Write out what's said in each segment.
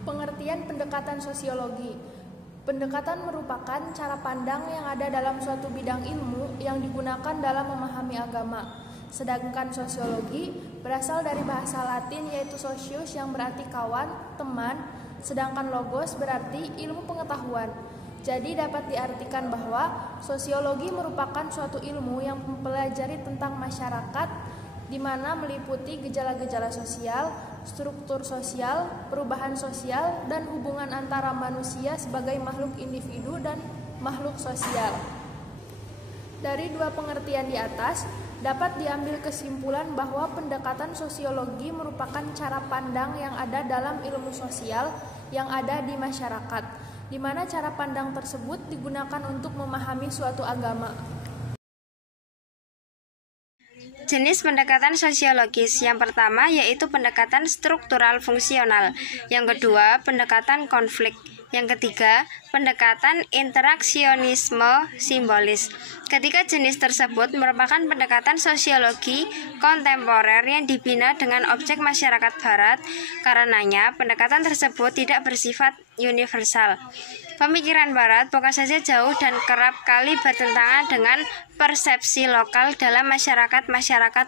Pengertian pendekatan sosiologi. Pendekatan merupakan cara pandang yang ada dalam suatu bidang ilmu yang digunakan dalam memahami agama. Sedangkan sosiologi berasal dari bahasa Latin yaitu socius yang berarti kawan, teman, sedangkan logos berarti ilmu pengetahuan. Jadi dapat diartikan bahwa sosiologi merupakan suatu ilmu yang mempelajari tentang masyarakat di mana meliputi gejala-gejala sosial, struktur sosial, perubahan sosial, dan hubungan antara manusia sebagai makhluk individu dan makhluk sosial. Dari dua pengertian di atas, dapat diambil kesimpulan bahwa pendekatan sosiologi merupakan cara pandang yang ada dalam ilmu sosial yang ada di masyarakat, di mana cara pandang tersebut digunakan untuk memahami suatu agama. Jenis pendekatan sosiologis yang pertama yaitu pendekatan struktural fungsional, yang kedua pendekatan konflik, yang ketiga pendekatan interaksionisme simbolis. Ketiga jenis tersebut merupakan pendekatan sosiologi kontemporer yang dibina dengan objek masyarakat barat, karenanya pendekatan tersebut tidak bersifat universal. Pemikiran barat bukan saja jauh dan kerap kali bertentangan dengan persepsi lokal dalam masyarakat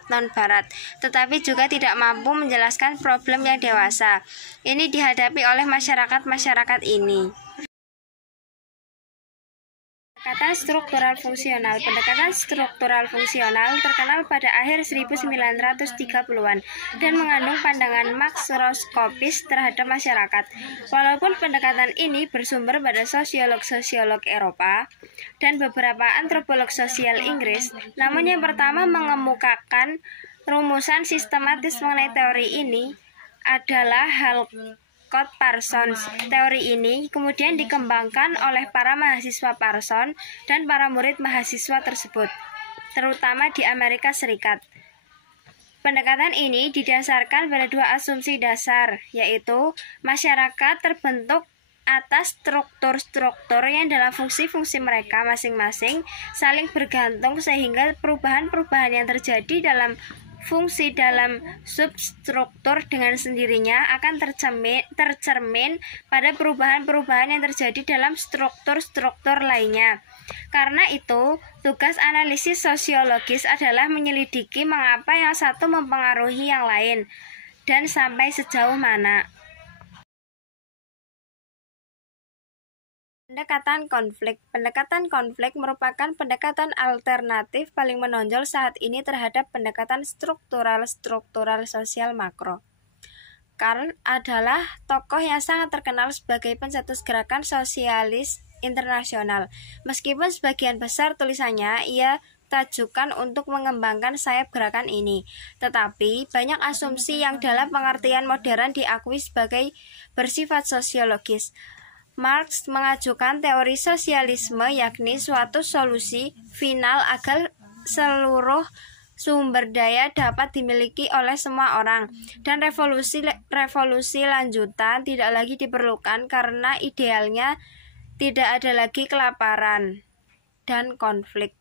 non-barat, tetapi juga tidak mampu menjelaskan problem yang dewasa ini dihadapi oleh masyarakat ini. Pendekatan struktural fungsional. Pendekatan struktural fungsional terkenal pada akhir 1930-an dan mengandung pandangan makroskopis terhadap masyarakat. Walaupun pendekatan ini bersumber pada sosiolog-sosiolog Eropa dan beberapa antropolog sosial Inggris, namun yang pertama mengemukakan rumusan sistematis mengenai teori ini adalah Parsons. Teori ini kemudian dikembangkan oleh para mahasiswa Parsons dan para murid mahasiswa tersebut, terutama di Amerika Serikat. Pendekatan ini didasarkan pada dua asumsi dasar, yaitu masyarakat terbentuk atas struktur-struktur yang dalam fungsi-fungsi mereka masing-masing saling bergantung, sehingga perubahan-perubahan yang terjadi dalam fungsi dalam substruktur dengan sendirinya akan tercermin pada perubahan-perubahan yang terjadi dalam struktur-struktur lainnya. Karena itu, tugas analisis sosiologis adalah menyelidiki mengapa yang satu mempengaruhi yang lain dan sampai sejauh mana. Pendekatan konflik. Pendekatan konflik merupakan pendekatan alternatif paling menonjol saat ini terhadap pendekatan struktural sosial makro. Karl adalah tokoh yang sangat terkenal sebagai pencetus gerakan sosialis internasional. Meskipun sebagian besar tulisannya ia tajukan untuk mengembangkan sayap gerakan ini, tetapi banyak asumsi yang dalam pengertian modern diakui sebagai bersifat sosiologis. Marx mengajukan teori sosialisme, yakni suatu solusi final agar seluruh sumber daya dapat dimiliki oleh semua orang, dan revolusi lanjutan tidak lagi diperlukan karena idealnya tidak ada lagi kelaparan dan konflik.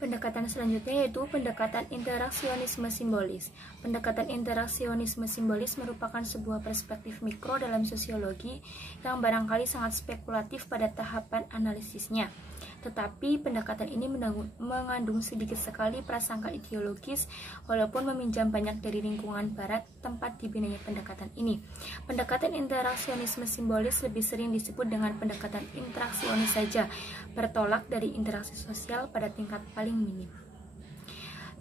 Pendekatan selanjutnya yaitu pendekatan interaksionisme simbolis. Pendekatan interaksionisme simbolis merupakan sebuah perspektif mikro dalam sosiologi yang barangkali sangat spekulatif pada tahapan analisisnya. Tetapi pendekatan ini mengandung sedikit sekali prasangka ideologis, walaupun meminjam banyak dari lingkungan barat tempat dibinanya pendekatan ini. Pendekatan interaksionisme simbolis lebih sering disebut dengan pendekatan interaksionis saja, bertolak dari interaksi sosial pada tingkat paling minim.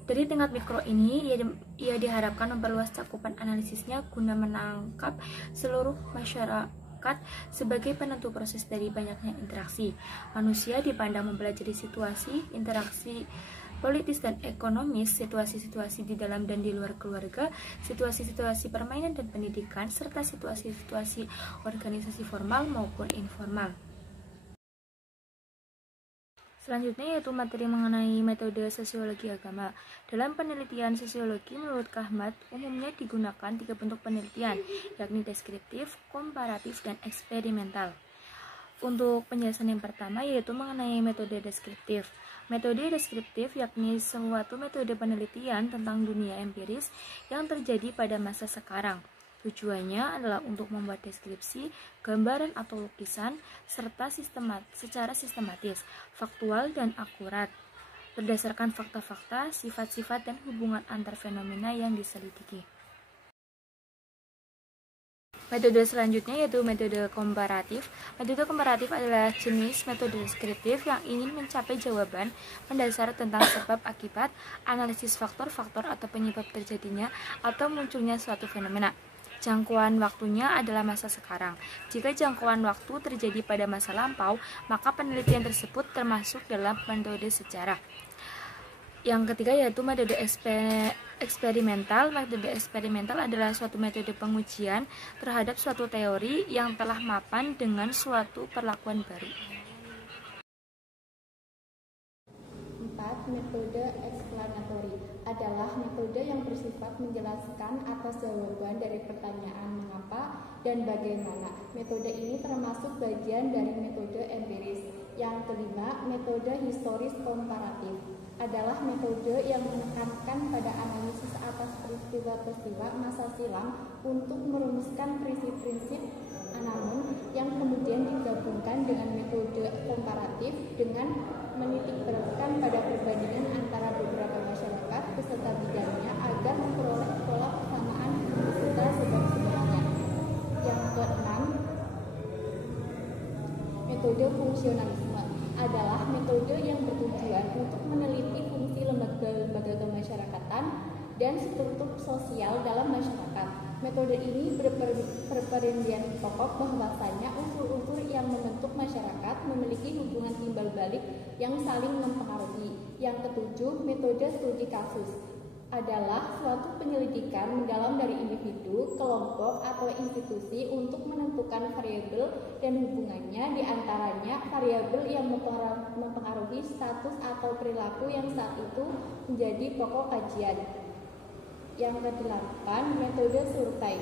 Dari tingkat mikro ini, ia diharapkan memperluas cakupan analisisnya guna menangkap seluruh masyarakat sebagai penentu proses dari banyaknya interaksi. Manusia dipandang mempelajari situasi, interaksi politis dan ekonomis, situasi-situasi di dalam dan di luar keluarga, situasi-situasi permainan dan pendidikan, serta situasi-situasi organisasi formal maupun informal. Selanjutnya yaitu materi mengenai metode sosiologi agama. Dalam penelitian sosiologi menurut Kahmat umumnya digunakan 3 bentuk penelitian, yakni deskriptif, komparatif, dan eksperimental. Untuk penjelasan yang pertama yaitu mengenai metode deskriptif. Metode deskriptif yakni suatu metode penelitian tentang dunia empiris yang terjadi pada masa sekarang. Tujuannya adalah untuk membuat deskripsi, gambaran atau lukisan, serta secara sistematis, faktual, dan akurat, berdasarkan fakta-fakta, sifat-sifat, dan hubungan antar fenomena yang diselidiki. Metode selanjutnya yaitu metode komparatif. Metode komparatif adalah jenis metode deskriptif yang ingin mencapai jawaban mendasar tentang sebab akibat, analisis faktor-faktor atau penyebab terjadinya atau munculnya suatu fenomena. Jangkauan waktunya adalah masa sekarang. Jika jangkauan waktu terjadi pada masa lampau, maka penelitian tersebut termasuk dalam metode sejarah. Yang ketiga yaitu metode eksperimental. Metode eksperimental adalah suatu metode pengujian terhadap suatu teori yang telah mapan dengan suatu perlakuan baru. 4. Metode explanatory adalah metode yang bersifat menjelaskan atas jawaban dari pertanyaan mengapa dan bagaimana. Metode ini termasuk bagian dari metode empiris. Yang kelima, metode historis komparatif adalah metode yang menekankan pada analisis atas peristiwa-peristiwa masa silam untuk merumuskan prinsip-prinsip, namun yang kemudian digabungkan dengan metode komparatif dengan menitikberatkan pada perbandingan antara beberapa masyarakat peserta bidangnya agar memperoleh pola persamaan beserta sebab-sebabnya. Yang keenam, metode fungsionalisme adalah metode yang bertujuan untuk meneliti fungsi lembaga kemasyarakatan dan struktur sosial dalam masyarakat. Metode ini berperindian pokok bahwasanya unsur-unsur yang membentuk masyarakat memiliki hubungan timbal balik yang saling mempengaruhi. Yang ketujuh, metode studi kasus adalah suatu penyelidikan mendalam dari individu, kelompok, atau institusi untuk menentukan variabel dan hubungannya, diantaranya variabel yang mempengaruhi status atau perilaku yang saat itu menjadi pokok kajian. Yang kedelapan, metode survei.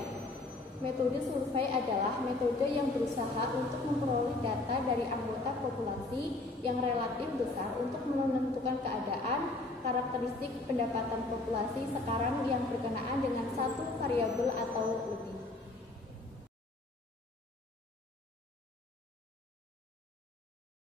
Metode survei adalah metode yang berusaha untuk memperoleh data dari anggota populasi yang relatif besar untuk menentukan keadaan, karakteristik pendapatan populasi sekarang yang berkenaan dengan satu variabel atau lebih.